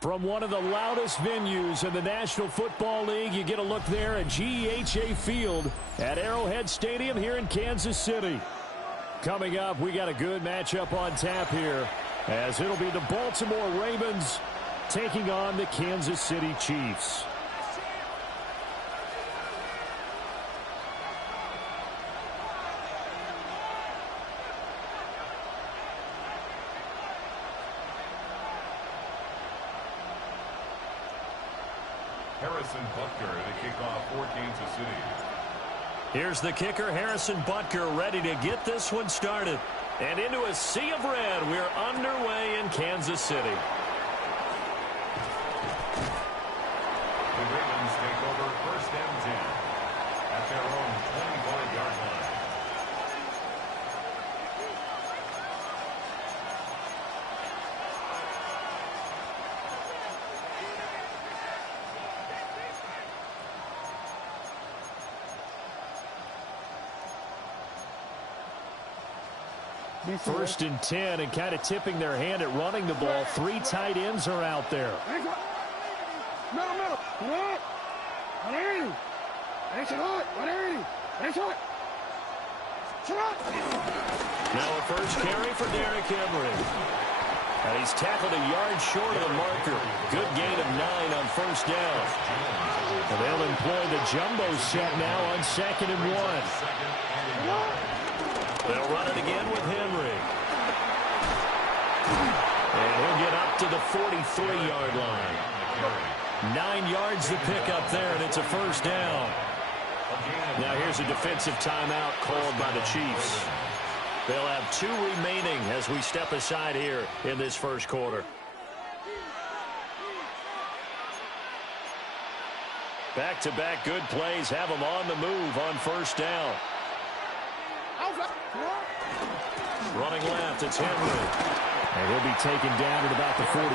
From one of the loudest venues in the National Football League, you get a look there at GEHA Field at Arrowhead Stadium here in Kansas City. Coming up, we got a good matchup on tap here, as it'll be the Baltimore Ravens taking on the Kansas City Chiefs. Harrison Butker to kick off for Kansas City. Here's the kicker, Harrison Butker, ready to get this one started. And into a sea of red, we're underway in Kansas City. The Ravens take over first and 10 at their own 25-yard line. First and 10, and kind of tipping their hand at running the ball. Three tight ends are out there. Now a first carry for Derrick Henry. And he's tackled a yard short of the marker. Good gain of 9 on first down. And they'll employ the jumbo set now on 2nd and 1. They'll run it again with Henry. And he'll get up to the 43-yard line. 9 yards to pick up there, and it's a first down. Now here's a defensive timeout called by the Chiefs. They'll have 2 remaining as we step aside here in this first quarter. Back-to-back good plays have them on the move on first down. Running left, it's Henry. And he'll be taken down at about the 45.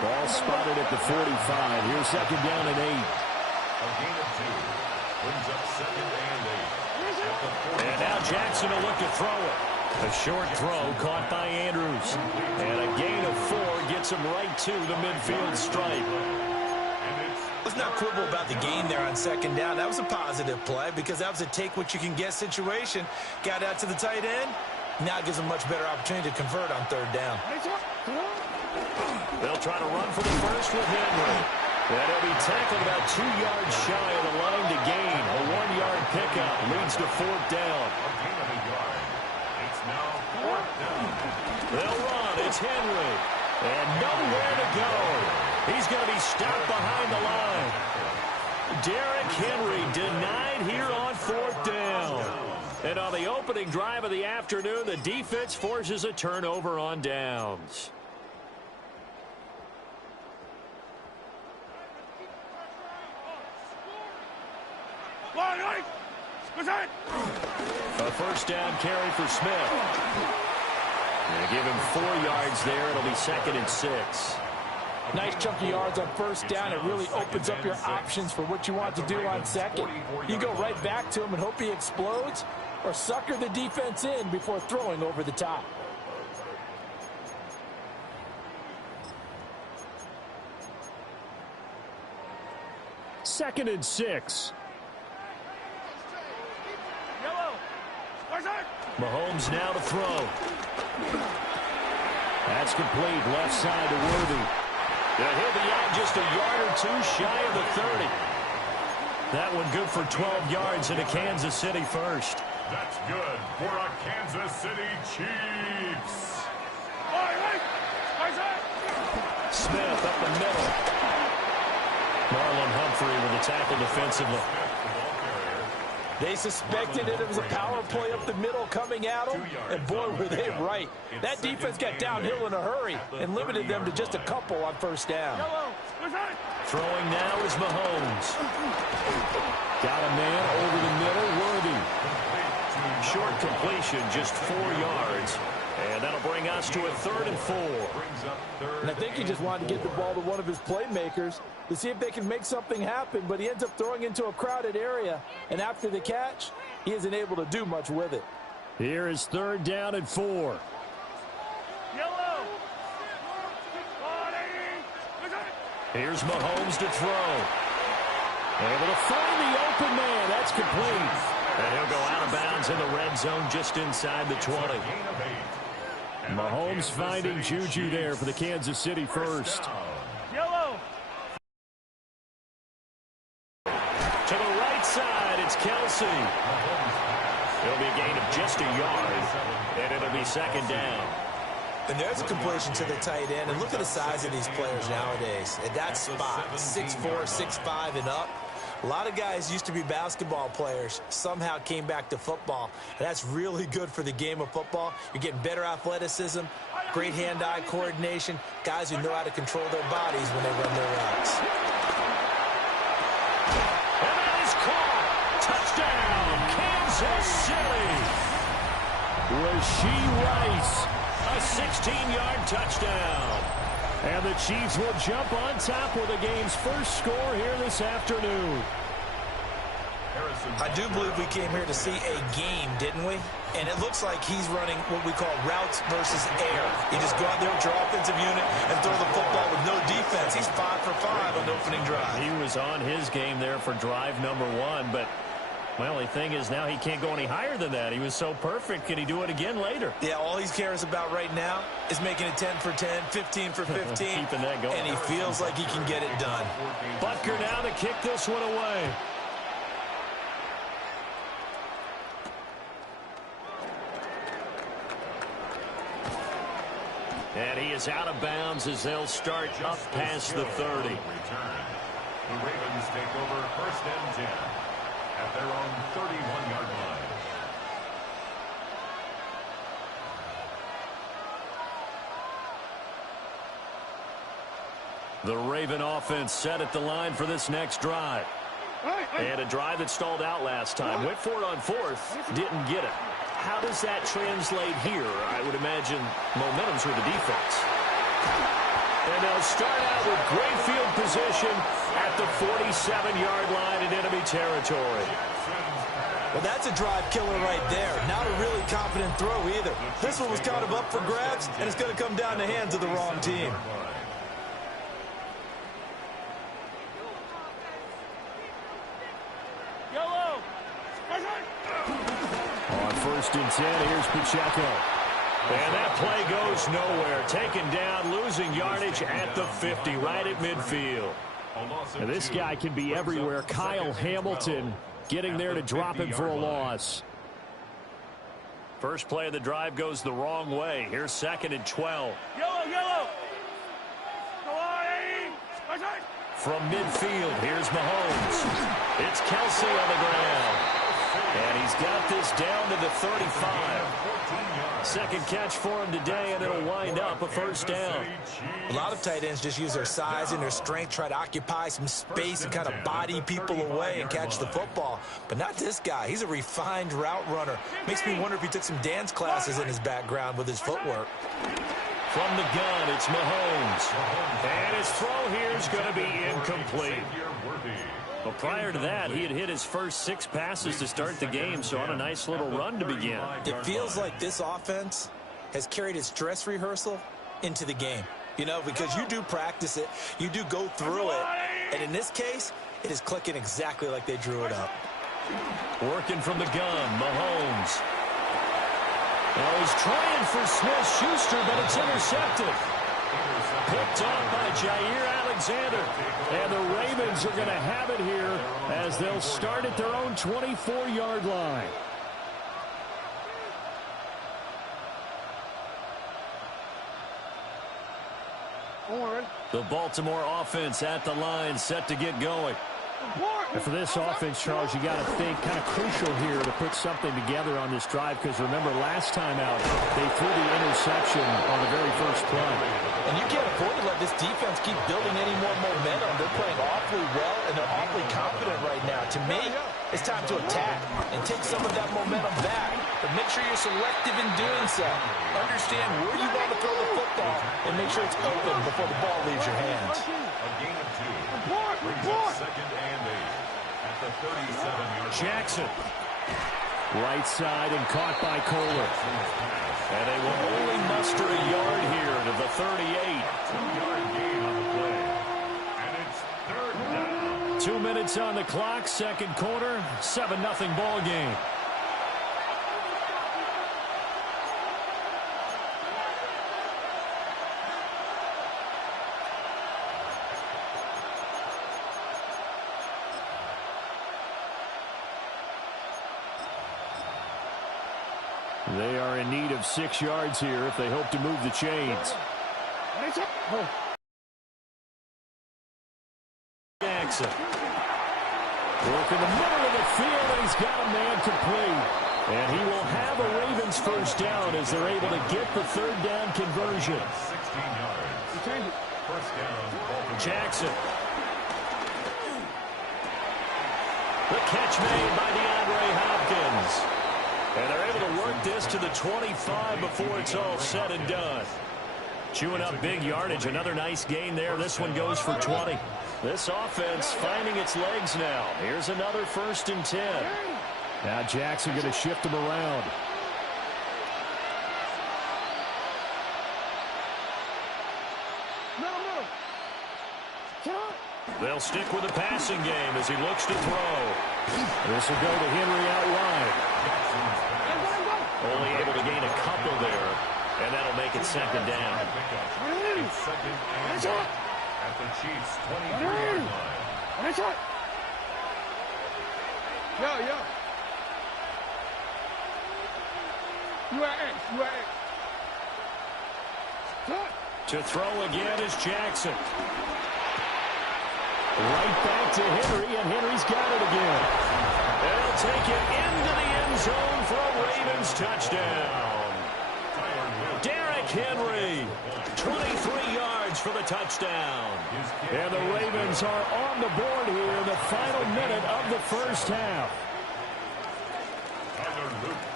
Ball spotted at the 45. Here's 2nd down and 8. A gain of 2 brings up 2nd and 8. And now Jackson will look to throw it. A short throw caught by Andrews. And a gain of 4 gets him right to the midfield stripe. Let's not quibble about the gain there on 2nd down. That was a positive play because that was a take-what-you-can-get situation. Got out to the tight end. Now it gives them a much better opportunity to convert on 3rd down. They'll try to run for the first with Henry. And he'll be tackled about 2 yards shy of the line to gain. A 1-yard pickup leads to 4th down. A gain of a yard. It's now 4th down. They'll run. It's Henry. And nowhere to go. He's going to be stopped behind the line. Derrick Henry denied here on 4th down. And on the opening drive of the afternoon, the defense forces a turnover on downs. A first down carry for Smith. They give him 4 yards there. It'll be 2nd and 6. Nice chunk of yards on first down. It really opens up your options for what you want to do on 2nd. You go right back to him and hope he explodes, or sucker the defense in before throwing over the top. Second and 6. Mahomes now to throw. That's complete. Left side to Worthy. He'll be out just a yard or 2 shy of the 30. That one good for 12 yards into Kansas City first. That's good for a Kansas City Chiefs. Smith up the middle. Marlon Humphrey with the tackle defensively. They suspected it was a power play up the middle coming at them, and boy, were they right. That defense got downhill in a hurry and limited them to just a couple on first down. Throwing now is Mahomes. Got a man over the middle, Worthy. Short completion, just 4 yards. And that'll bring us to a 3rd and 4. And I think he just wanted to get the ball to one of his playmakers to see if they can make something happen, but he ends up throwing into a crowded area. And after the catch, he isn't able to do much with it. Here is 3rd down and 4. Here's Mahomes to throw. Able to find the open man. That's complete. And he'll go out of bounds in the red zone just inside the 20. Mahomes finding Juju there for the Kansas City first. Yellow. To the right side, it's Kelsey. It'll be a gain of just a yard, and it'll be second down. And there's a completion to the tight end. And look at the size of these players nowadays. At that spot, 6'4", 6'5", and up. A lot of guys used to be basketball players, somehow came back to football. And that's really good for the game of football. You're getting better athleticism, great hand-eye coordination, guys who know how to control their bodies when they run their routes. And that is caught. Touchdown, Kansas City. Rashee Rice, a 16-yard touchdown. And the Chiefs will jump on top with the game's first score here this afternoon. I do believe we came here to see a game, didn't we? And it looks like he's running what we call routes versus air. You just go out there with your offensive unit and throw the football with no defense. He's 5 for 5 on the opening drive. He was on his game there for drive number 1, but my only thing is now he can't go any higher than that. He was so perfect. Can he do it again later? Yeah, all he cares about right now is making it 10 for 10, 15 for 15. Keeping that going. And he feels like he can get it done. Butker now to kick this one away. And he is out of bounds as they'll start up past the 30. The Ravens take over first and 10 at their own 31-yard line. The Raven offense set at the line for this next drive. And a drive that stalled out last time. Went for it on fourth, didn't get it. How does that translate here? I would imagine momentum's with the defense. And they'll start out with great field position at the 47-yard line in enemy territory. Well, that's a drive killer right there. Not a really confident throw either. This one was kind of up for grabs, and it's going to come down the hands of the wrong team. Yellow. On first and 10, here's Pacheco. And that play goes nowhere. Taken down, losing yardage at the 50, right at midfield. And this guy can be everywhere. Kyle Hamilton getting there to drop him for a loss. First play of the drive goes the wrong way. Here's second and 12. Yellow, yellow. Go on, aim. From midfield, here's Mahomes. It's Kelsey on the ground. And he's got this down to the 35. Second catch for him today, and it'll wind up a first down. A lot of tight ends just use their size and their strength, try to occupy some space and kind of body people away and catch the football. But not this guy. He's a refined route runner. Makes me wonder if he took some dance classes in his background with his footwork. From the gun, it's Mahomes. And his throw here is going to be incomplete. Well, prior to that, he had hit his first 6 passes to start the game, so on a nice little run to begin. It feels like this offense has carried its dress rehearsal into the game. You know, because you do practice it, you do go through it, and in this case, it is clicking exactly like they drew it up. Working from the gun, Mahomes. Now he's trying for Smith-Schuster, but it's intercepted. Picked off by Jair Alexander. And the Ravens are going to have it here as they'll start at their own 24-yard line. The Baltimore offense at the line, set to get going. And for this offense, Charles, you got to think kind of crucial here to put something together on this drive, because remember last time out they threw the interception on the very first play. And you can't afford to let this defense keep building any more momentum. They're playing awfully well, and they're awfully confident right now. To me, it's time to attack and take some of that momentum back. But make sure you're selective in doing so. Understand where you want to throw the football and make sure it's open before the ball leaves your hands. A gain of 2. Brings up second and 8 at the 37-yard line. Jackson. Right side and caught by Kohler. And they will only muster a yard here to the 38. 2-yard gain on the play. And 2 minutes on the clock, second quarter, 7-0 ball game. They are in need of 6 yards here if they hope to move the chains. Jackson. Work in the middle of the field, and he's got a man complete. And he will have a Ravens first down as they're able to get the third down conversion. 16 yards. First down. Jackson. The catch made by DeAndre Hopkins. And they're able to work this to the 25 before it's all said and done. Chewing up big yardage. Another nice gain there. This one goes for 20. This offense finding its legs now. Here's another 1st and 10. Now Jackson going to shift him around. They'll stick with the passing game as he looks to throw. This will go to Henry out wide. Only able to gain a couple there, and that'll make it 2nd down. Second and at the Chiefs' 23-yard line. To throw again is Jackson. Right back to Henry, and Henry's got it again. They'll take it into the end zone for a Ravens touchdown. Derrick Henry, 23 yards for the touchdown. And the Ravens are on the board here in the final minute of the first half.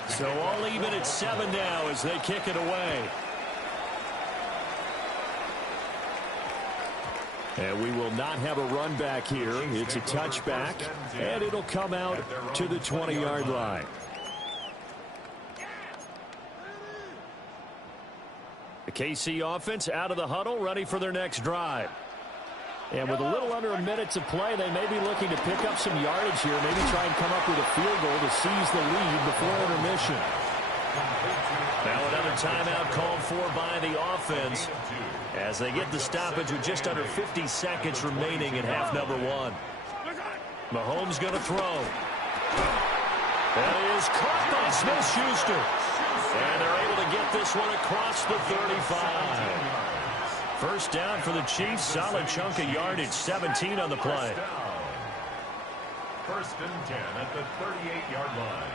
So all even at 7 now as they kick it away. And we will not have a run back here. It's a touchback, and it'll come out to the 20-yard line. The KC offense out of the huddle, ready for their next drive. And with a little under a minute to play, they may be looking to pick up some yardage here, maybe try and come up with a field goal to seize the lead before intermission. Now another timeout called for by the offense as they get the stoppage with just under 50 seconds remaining in half number 1. Mahomes going to throw. That is caught by Smith-Schuster. And they're able to get this one across the 35. First down for the Chiefs. Solid chunk of yardage. 17 on the play. First and 10 at the 38-yard line.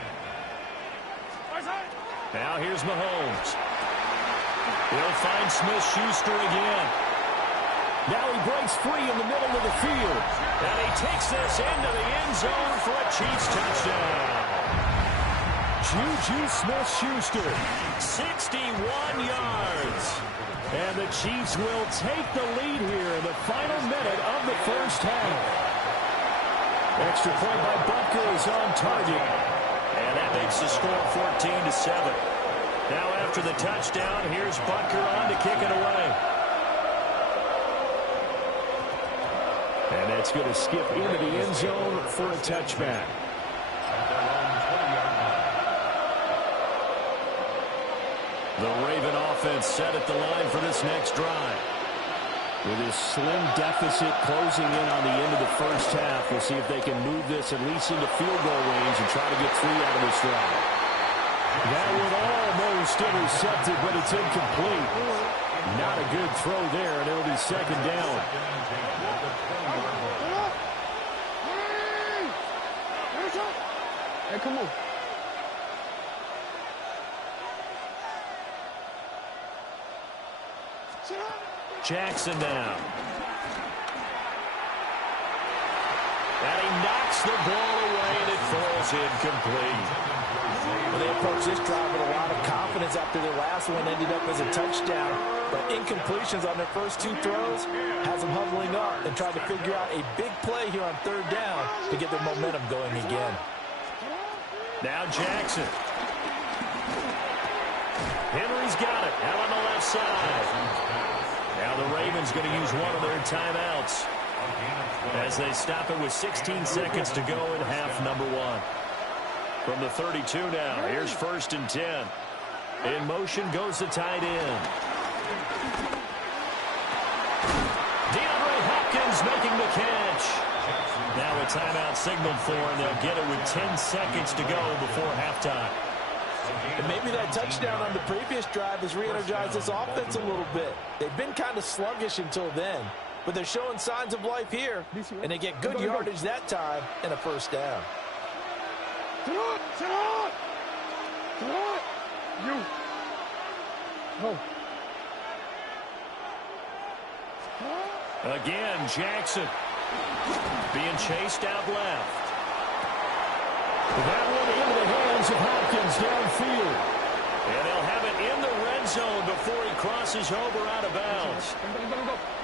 Now here's Mahomes. He'll find Smith-Schuster again. Now he breaks free in the middle of the field. And he takes this into the end zone for a Chiefs touchdown. Juju Smith-Schuster, 61 yards. And the Chiefs will take the lead here in the final minute of the first half. Extra point by Butker is on target. And that makes the score 14-7. Now after the touchdown, here's Butker on to kick it away. And that's going to skip into the end zone for a touchback. The Raven offense set at the line for this next drive. With his slim deficit closing in on the end of the first half, we'll see if they can move this at least into field goal range and try to get 3 out of this drive. That would almost intercepted, but it's incomplete. Not a good throw there, and it'll be 2nd down. Hey, come on. Jackson now. And he knocks the ball away, and it falls incomplete. Well, they approached this drive with a lot of confidence after their last one ended up as a touchdown. But incompletions on their first 2 throws has them huddling up and trying to figure out a big play here on 3rd down to get their momentum going again. Now Jackson. Henry's got it. Out on the left side. Now the Ravens going to use one of their timeouts. as they stop it with 16 seconds to go in half number one. From the 32 now, here's 1st and 10. In motion goes the tight end. DeAndre Hopkins making the catch. Now a timeout signaled for, and they'll get it with 10 seconds to go before halftime. And maybe that touchdown on the previous drive has re-energized this offense a little bit. They've been kind of sluggish until then, but they're showing signs of life here, and they get good yardage that time and a first down. Again, Jackson being chased out left. That one into the hands of Hopkins downfield. And they'll have it in the red zone before he crosses over out of bounds.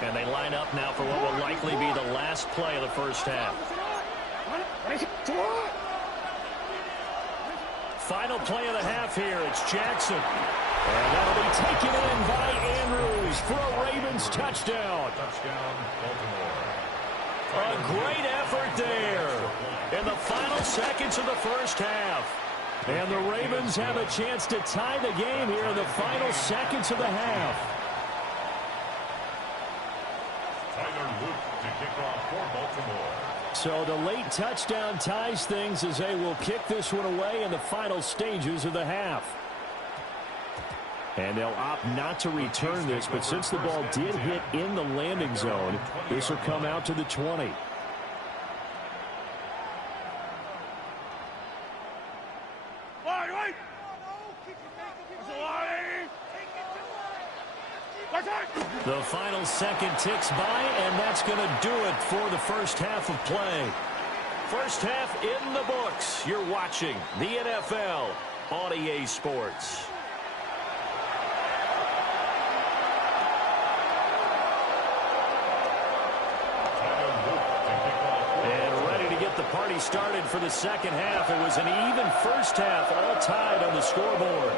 And they line up now for what will likely be the last play of the first half. Final play of the half here. It's Jackson. And that'll be taken in by Andrews for a Ravens touchdown. Touchdown, Baltimore. A great effort there in the final seconds of the first half. And the Ravens have a chance to tie the game here in the final seconds of the half. Tyler Luke to kick off for Baltimore. So the late touchdown ties things as they will kick this one away in the final stages of the half. And they'll opt not to return this, but since the ball did hit in the landing zone, this will come out to the 20. The final second ticks by, and that's going to do it for the first half of play. First half in the books. You're watching the NFL on EA Sports. And ready to get the party started for the second half. It was an even first half, all tied on the scoreboard.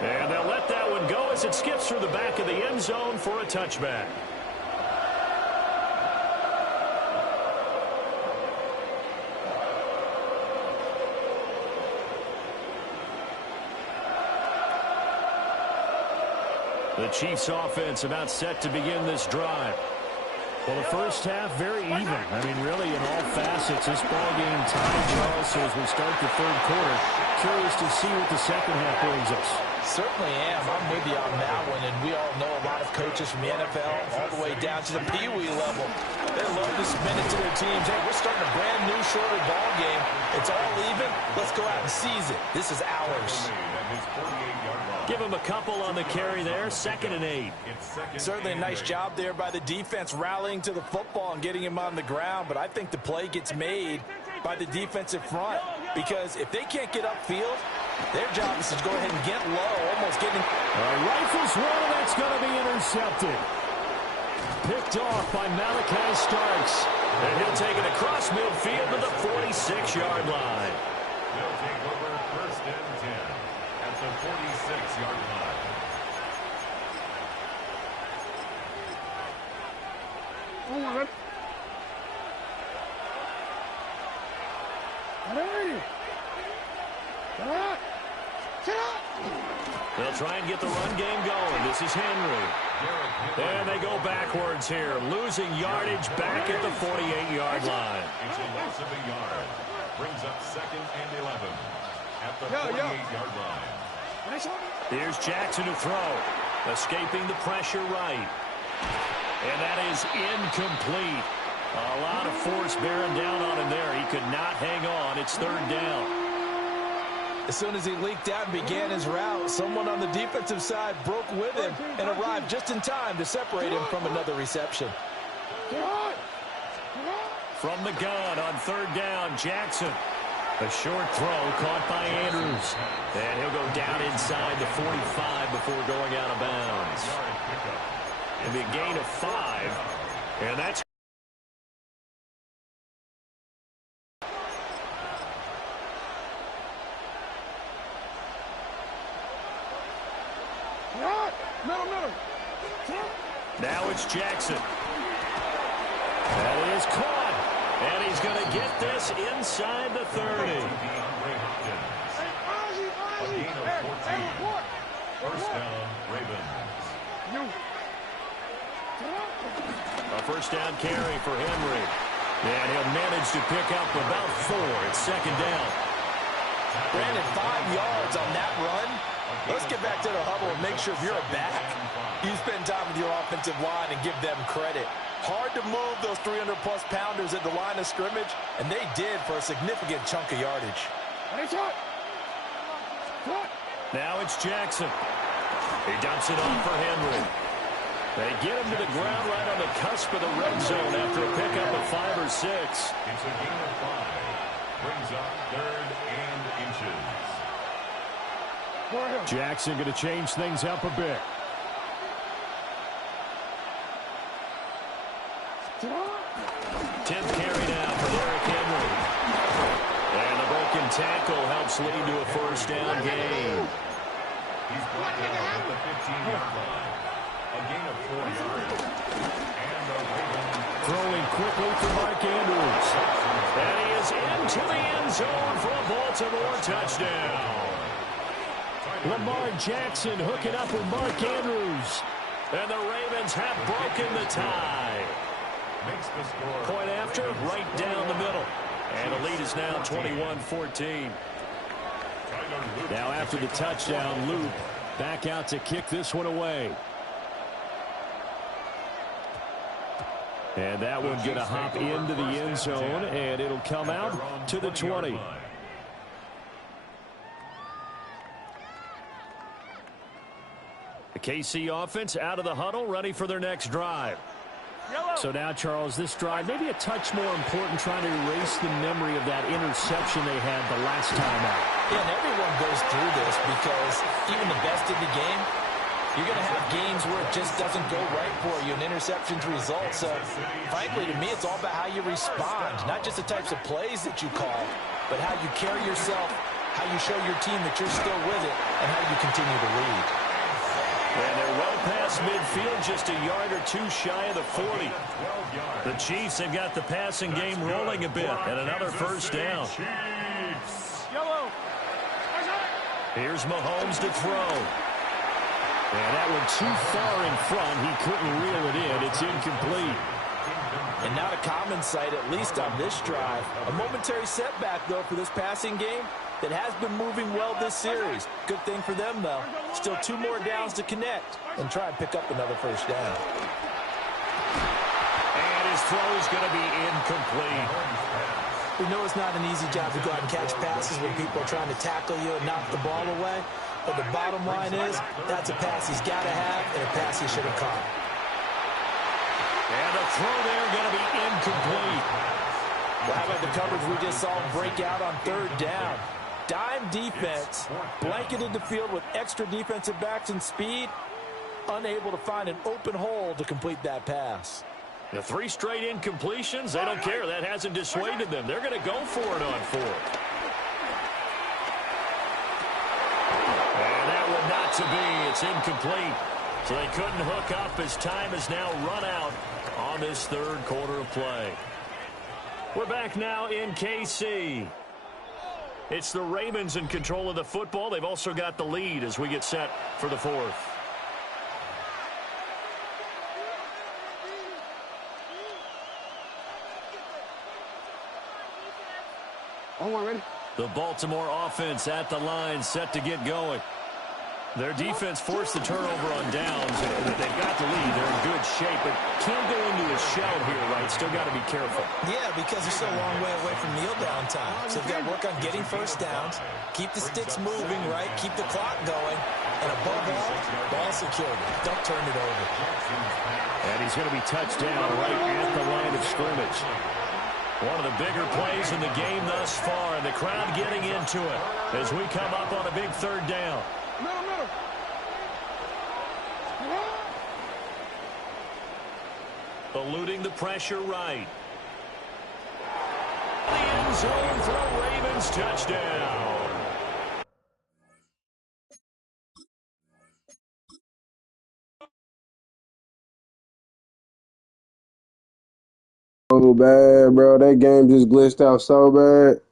And they'll let that one go as it skips through the back of the end zone for a touchback. The Chiefs offense about set to begin this drive. Well, the first half, very even. I mean, really, in all facets, this ball game tied, Charles. So as we start the third quarter, curious to see what the second half brings us. Certainly am. I'm with you on that one, and we all know a lot of coaches from the NFL all the way down to the Pee-wee level. They love to submit it to their teams. Hey, we're starting a brand new, shorter ball game. It's all even. Let's go out and seize it. This is ours. Give him a couple on the carry there. 2nd and 8. Certainly a nice job there by the defense rallying to the football and getting him on the ground, but I think the play gets made by the defensive front because if they can't get upfield, their job is to go ahead and get low, almost getting... Rifles one, and that's going to be intercepted. Picked off by Malachi Starks. And he'll take it across midfield to the 46-yard line. They'll take over 1st and 10 at the 46-yard line. They'll try and get the run game going. This is Henry. And they go backwards here, losing yardage back at the 48-yard line. It's a loss of a yard. Brings up 2nd and 11 at the 48-yard line. Here's Jackson to throw. Escaping the pressure right. And that is incomplete. A lot of force bearing down on him there. He could not hang on. It's 3rd down. As soon as he leaked out and began his route, someone on the defensive side broke with him and arrived just in time to separate him from another reception. From the gun on 3rd down, Jackson. A short throw caught by Andrews. And he'll go down inside the 45 before going out of bounds. It'll be a gain of 5. And that's... Now it's Jackson. is caught. And he's going to get this inside the 30. A gain of 14. First down, Ravens. A first down carry for Henry. And he'll manage to pick up about 4. It's second down. Brandon, 5 yards on that run. Let's get back to the huddle and make sure if you're a back, you spend time with your offensive line and give them credit. Hard to move those 300-plus pounders at the line of scrimmage, and they did for a significant chunk of yardage. Now it's Jackson. He dumps it off for Henry. They get him to the ground right on the cusp of the red zone after a pickup of 5 or 6. It's a gain of 5. Brings up 3rd and inches. Jackson going to change things up a bit. Tenth carry now for Derrick Henry. And the broken tackle helps lead to a first down gain. He's brought down at the 15-yard line. A gain of 4 yards. And the Ravens Throwing quickly for Mark Andrews. And he is into the end zone for a Baltimore touchdown. Lamar Jackson hooking up with Mark Andrews. And the Ravens have broken the tie. makes the score. Point after, right down the middle. And the lead is now 21-14. Now after the touchdown, Loop back out to kick this one away. And that one's going to hop into the end zone, and it'll come out to the 20. The KC offense out of the huddle, ready for their next drive. So now, Charles, this drive maybe a touch more important, trying to erase the memory of that interception they had the last time out. Yeah, and everyone goes through this because even the best in the game, you're going to have games where it just doesn't go right for you, and interceptions result. So, frankly, to me, it's all about how you respond, not just the types of plays that you call, but how you carry yourself, how you show your team that you're still with it, and how you continue to lead. And they're well past midfield, just a yard or two shy of the 40. The Chiefs have got the passing game rolling a bit, and another first down. Here's Mahomes to throw. And that one too far in front. He couldn't reel it in. It's incomplete. And not a common sight, at least on this drive. A momentary setback, though, for this passing game that has been moving well this series. Good thing for them, though. Still 2 more downs to connect and try and pick up another first down. And his throw is going to be incomplete. We know it's not an easy job to go out and catch passes when people are trying to tackle you and knock the ball away. But the bottom line is, that's a pass he's got to have and a pass he should have caught. And the throw there going to be incomplete. Well, how about the coverage we just saw him break out on 3rd down? Dime defense, blanketed the field with extra defensive backs and speed, unable to find an open hole to complete that pass. The 3 straight incompletions, they don't care. That hasn't dissuaded them. They're going to go for it on 4th. And that one not to be. It's incomplete. So they couldn't hook up as time has now run out on this 3rd quarter of play. We're back now in KC. It's the Ravens in control of the football. They've also got the lead as we get set for the 4th. The Baltimore offense at the line, set to get going. Their defense forced the turnover on downs. They've got the lead. They're in good shape, but can't go into a shell here, right? Still got to be careful. Yeah, because they're still a long way away from kneel down time. So they've got to work on getting first downs, keep the sticks moving, right? Keep the clock going. And above all, ball security. Don't turn it over. And he's going to be touched down right at the line of scrimmage. One of the bigger plays in the game thus far, and the crowd getting into it as we come up on a big 3rd down. Eluding the pressure right. The end zone for a Ravens touchdown. so bad, bro. That game just glitched out so bad.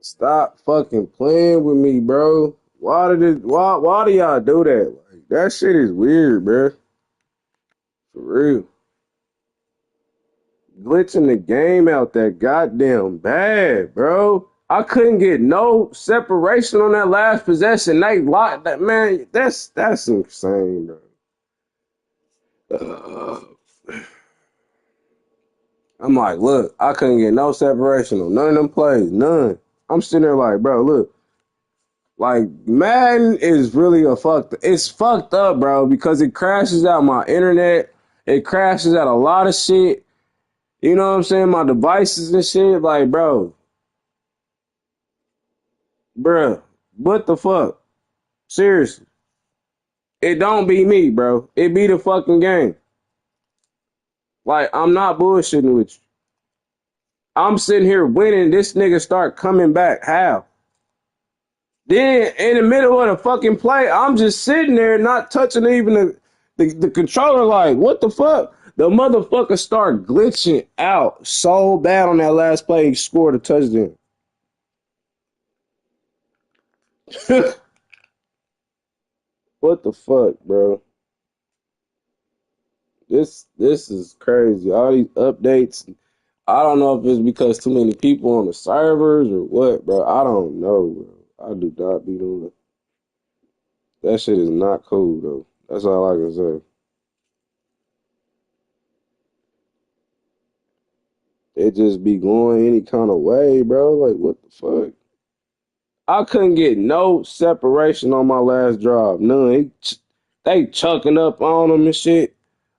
Stop fucking playing with me, bro. Why do y'all do that? Like, that shit is weird, bro. For real. Glitching the game out that goddamn bad, bro. I couldn't get no separation on that last possession. They locked that, man. That's insane, bro. I'm like, look, I couldn't get no separation on none of them plays. None. I'm sitting there like, bro, look. Like, Madden is really it's fucked up, bro, because it crashes out my internet. It crashes out a lot of shit. You know what I'm saying? My devices and shit. Like, bro. Bruh, what the fuck? Seriously. It don't be me, bro. It be the fucking game. Like, I'm not bullshitting with you. I'm sitting here winning. This nigga start coming back. How? Then, in the middle of the fucking play, I'm just sitting there not touching even the controller. Like, what the fuck? The motherfucker start glitching out so bad on that last play. He scored a touchdown. What the fuck, bro? This is crazy. All these updates. I don't know if it's because too many people on the servers or what, bro. I don't know, bro. I do not be doing it. That shit is not cool, though. That's all I can say. It just be going any kind of way, bro. Like, what the fuck? I couldn't get no separation on my last drive. None. They chucking up on them and shit.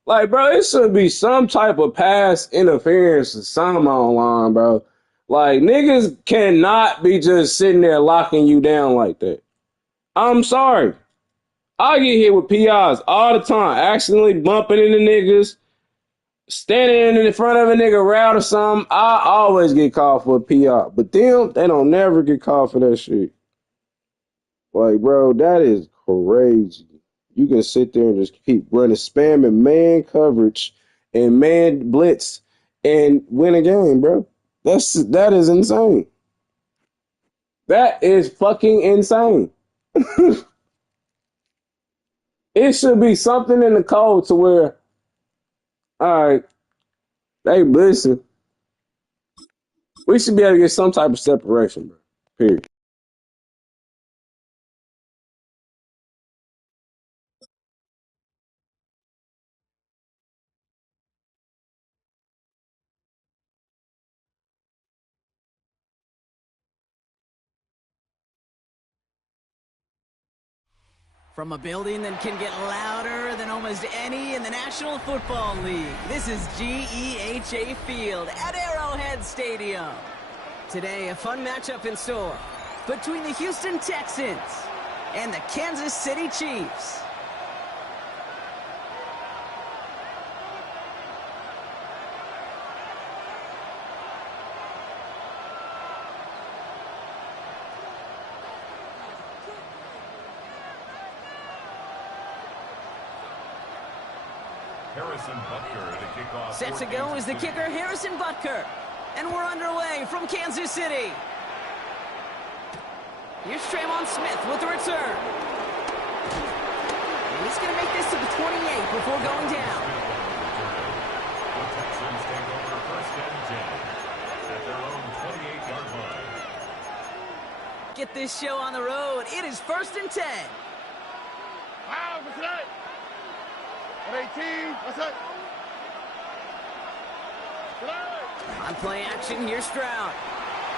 Like, bro, it should be some type of pass interference or something online, bro. Like, niggas cannot be just sitting there locking you down like that. I'm sorry. I get hit with PIs all the time, accidentally bumping into niggas, standing in front of a nigga route or something. I always get called for a PI. But them, they don't never get called for that shit. Like, bro, that is crazy. You can sit there and just keep running, spamming man coverage and man blitz and win a game, bro. That is insane. That is fucking insane. It should be something in the code to where, all right, they listen. We should be able to get some type of separation, bro. Period. From a building that can get louder than almost any in the National Football League, this is GEHA Field at Arrowhead Stadium. Today, a fun matchup in store between the Houston Texans and the Kansas City Chiefs. Set to go is the kicker, Harrison Butker. And we're underway from Kansas City. Here's Tremon Smith with the return. And he's going to make this to the 28 before going down. The Texans take over first and 10 at their own 28-yard line. Get this show on the road. It is first and 10. Wow, what's that? 18, what's that? On play action, here's Stroud.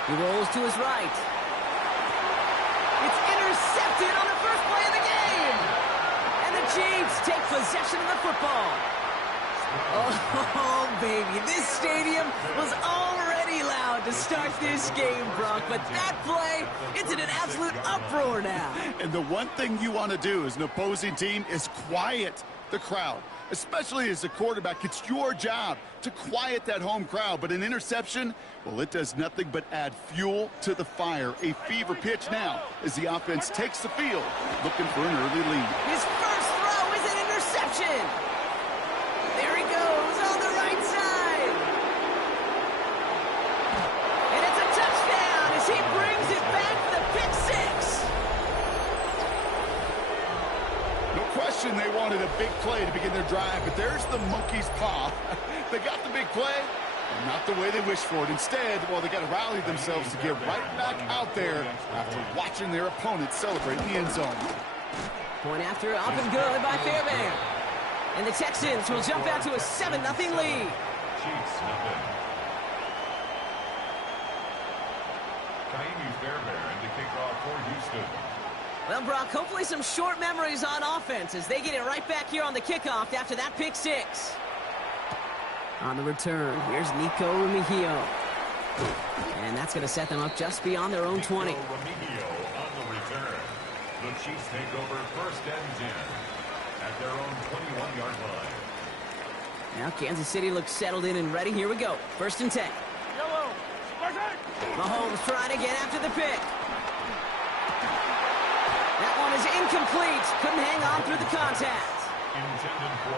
He rolls to his right. It's intercepted on the first play of the game. And the Chiefs take possession of the football. Oh, baby, this stadium was already loud to start this game, Brock. But that play, it's in an absolute uproar now. And the one thing you want to do as an opposing team is quiet the crowd. Especially as a quarterback, it's your job to quiet that home crowd. But an interception, well, it does nothing but add fuel to the fire. A fever pitch now as the offense takes the field, looking for an early lead. His first throw is an interception. There he goes on the right big play to begin their drive, but there's the monkey's paw. They got the big play, but not the way they wished for it. Instead, well, they got to rally themselves to get right back out there after watching their opponent celebrate in the end zone. Point after, up and good by Fairbairn. And the Texans will jump out to a 7-0 lead. Chiefs, nothing. Kaimi Fairbairn to kick off for Houston. Well, Brock, hopefully some short memories on offense as they get it right back here on the kickoff after that pick six. On the return, here's Nico Remigio. And that's going to set them up just beyond their own 20. Remigio on the return. The Chiefs take over 1st and 10 at their own 21-yard line. Now Kansas City looks settled in and ready. Here we go. 1st and 10. Mahomes trying to get after the pick. That one is incomplete. Couldn't hang on through the contact.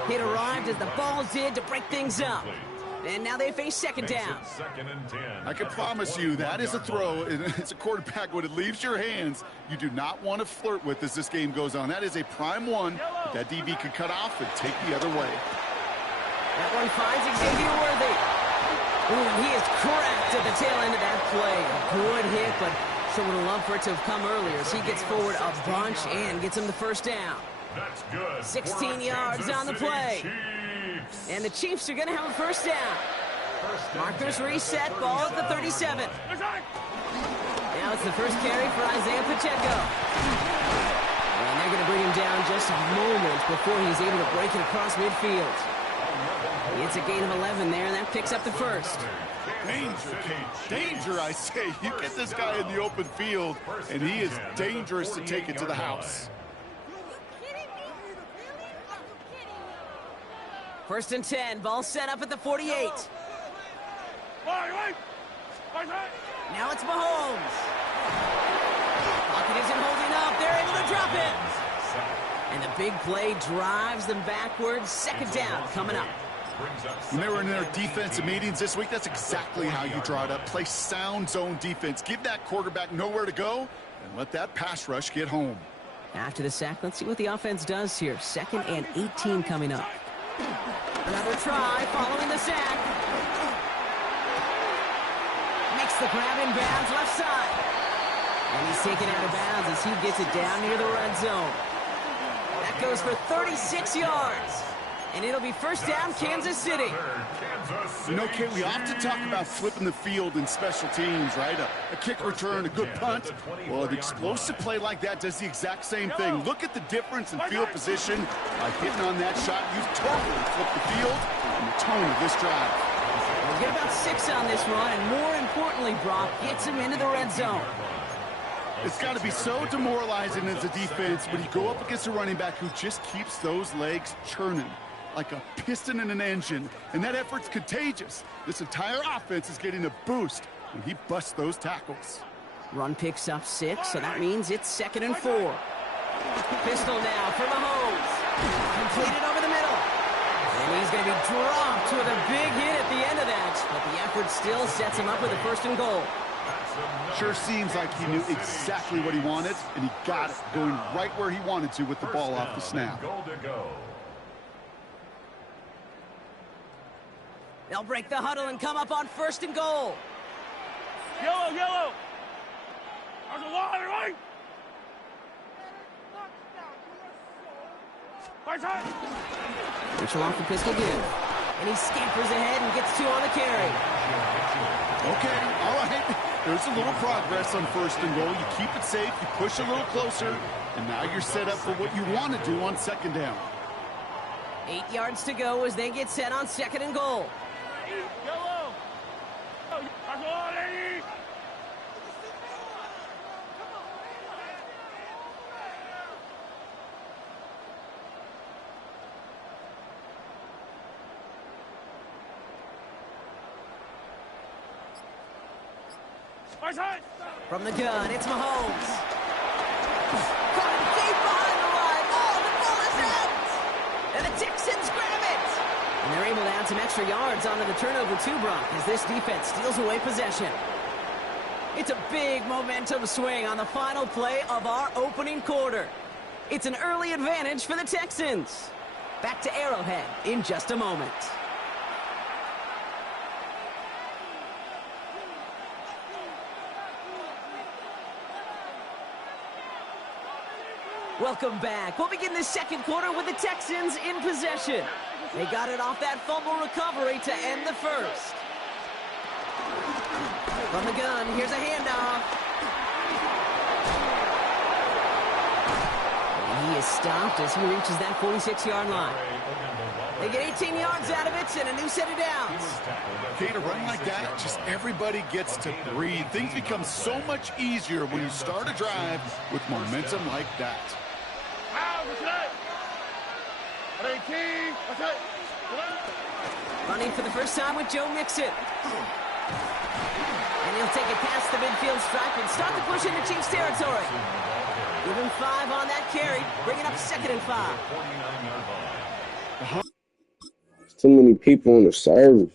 It arrived as the ball did to break things up. And now they face 2nd down. 2nd and 10. I can promise you that is a throw. It's a quarterback when it leaves your hands. You do not want to flirt with as this game goes on. That is a prime one that DB could cut off and take the other way. That one finds Xavier Worthy. Ooh, and he is cracked at the tail end of that play. A good hit, but sure would have loved for it to have come earlier as he gets forward a bunch and gets him the 1st down. That's good. 16 yards on the play. And the Chiefs are going to have a 1st down. Markers reset, ball at the 37. Now it's the first carry for Isaiah Pacheco. And they're going to bring him down just a moment before he's able to break it across midfield. It's a gain of 11 there, and that picks up the 1st. Danger, danger, I say. You get this guy in the open field, and he is dangerous to take it to the house. 1st and 10, ball set up at the 48. Now it's Mahomes. Pocket isn't holding up. They're able to drop it. And the big play drives them backwards. 2nd down coming up. When they were in their defensive meetings this week, that's exactly how you draw it up. Play sound zone defense. Give that quarterback nowhere to go, and let that pass rush get home. After the sack, let's see what the offense does here. 2nd and 18 coming up. Another try following the sack. Makes the grab in bounds left side. And he's taken out of bounds as he gets it down near the red zone. That goes for 36 yards. And it'll be 1st down, Kansas City. You know, Kate, we often talk about flipping the field in special teams, right? A kick return, a good punt. Well, an explosive play like that does the exact same thing. Look at the difference in field position. By hitting on that shot, you've totally flipped the field and the tone of this drive. We'll get about 6 on this run, and more importantly, Brock gets him into the red zone. It's got to be so demoralizing as a defense when you go up against a running back who just keeps those legs churning like a piston in an engine, and that effort's contagious. This entire offense is getting a boost when he busts those tackles. Run picks up 6, so that means it's 2nd and 4. Pistol now for Mahomes. Completed over the middle. And he's going to be dropped with a big hit at the end of that, but the effort still sets him up with a 1st and goal. Sure seems like he knew exactly what he wanted, and he got it, going right where he wanted to with the ball off the snap. They'll break the huddle and come up on 1st and goal. Yellow, yellow. There's a lot, right? Mitchell off the pistol give. And he scampers ahead and gets 2 on the carry. Okay, all right. There's a little progress on 1st and goal. You keep it safe, you push a little closer, and now you're set up for what you want to do on 2nd down. 8 yards to go as they get set on 2nd and goal. Yellow. There's a lot, Eddie. From the gun, it's Mahomes. Caught him deep behind the line. Oh, the ball is out. And the Texans grab it. And they're able to add some extra yards onto the turnover too, Brock, as this defense steals away possession. It's a big momentum swing on the final play of our opening quarter. It's an early advantage for the Texans. Back to Arrowhead in just a moment. Welcome back. We'll begin the second quarter with the Texans in possession. They got it off that fumble recovery to end the first. From the gun, here's a handoff. And he is stopped as he reaches that 46-yard line. They get 18 yards out of it and a new set of downs. Okay, to run like that, just everybody gets to breathe. Things become so much easier when you start a drive with momentum like that. Running for the first time with Joe Mixon. And he'll take it past the midfield stripe and start the push into Chiefs territory. Give him 5 on that carry, bringing up 2nd and 5. Too many people on the service.